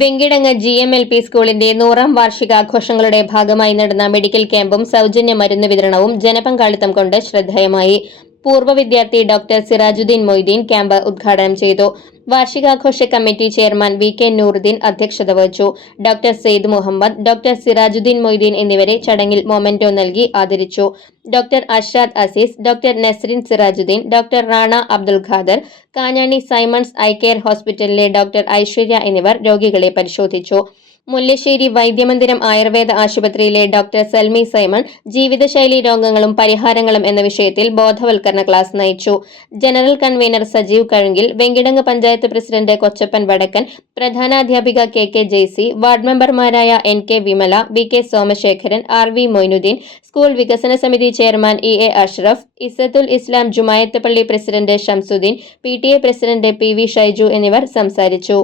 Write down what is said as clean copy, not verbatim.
Venkitangu GMLP സ്കൂളിന്റെ 100ാം വാർഷികാഘോഷങ്ങളുടെ ഭാഗമായി നടന്ന മെഡിക്കൽ ക്യാമ്പും സൗജന്യ മരുന്ന് വിതരണവും ജനപങ്കാളിത്തം കൊണ്ട് ശ്രദ്ധേയമായി. പൂർവ്വ വിദ്യാർത്ഥി ഡോക്ടർ സിറാജുദ്ദീൻ മൊയ്തീൻ ക്യാമ്പ് ഉദ്ഘാടനം ചെയ്തു. വാർഷികാഘോഷ കമ്മിറ്റി ചെയർമാൻ VK നൂറുദ്ദീൻ അധ്യക്ഷത വഹിച്ചു. ഡോക്ടർ സെയ്ദ് മുഹമ്മദ്, ഡോക്ടർ സിറാജുദ്ദീൻ മൊയ്തീൻ എന്നിവരെ ചടങ്ങിൽ മൊമെന്റോ നൽകി ആദരിച്ചു. Doctor Arshad Azeez, doctor Nasrin Sirajuddeen, doctor Rana Abdul Khader, Kanjani Simons eye care ഹോസ്പിറ്റലിലെ ഡോക്ടർ ഐശ്വര്യ എന്നിവർ രോഗികളെ പരിശോധിച്ചു. മുല്ലശ്ശേരി വൈദ്യമന്ദിരം ആയുർവേദ ആശുപത്രിയിലെ ഡോക്ടർ സൽമി സൈമൺ ജീവിതശൈലി രോഗങ്ങളും പരിഹാരങ്ങളും എന്ന വിഷയത്തിൽ ബോധവൽക്കരണ ക്ലാസ് നയിച്ചു. General convener Sajeev Kazhungil, Venkitangu panchayat president Kochappan Vadakkan, പ്രധാനാധ്യാപിക KK ജെയ്സി, വാർഡ് മെമ്പർമാരായ NK Vimala, VK Somasekharan, RV Moinudheen, school വികസന സമിതി ചെയർമാൻ EA അഷ്റഫ്, ഇസ്സത്തുൽ ഇസ്ലാം ജുമായത്ത് പള്ളി president Shamsuddin, PTA president PV Shaiju എന്നിവർ സംസാരിച്ചു.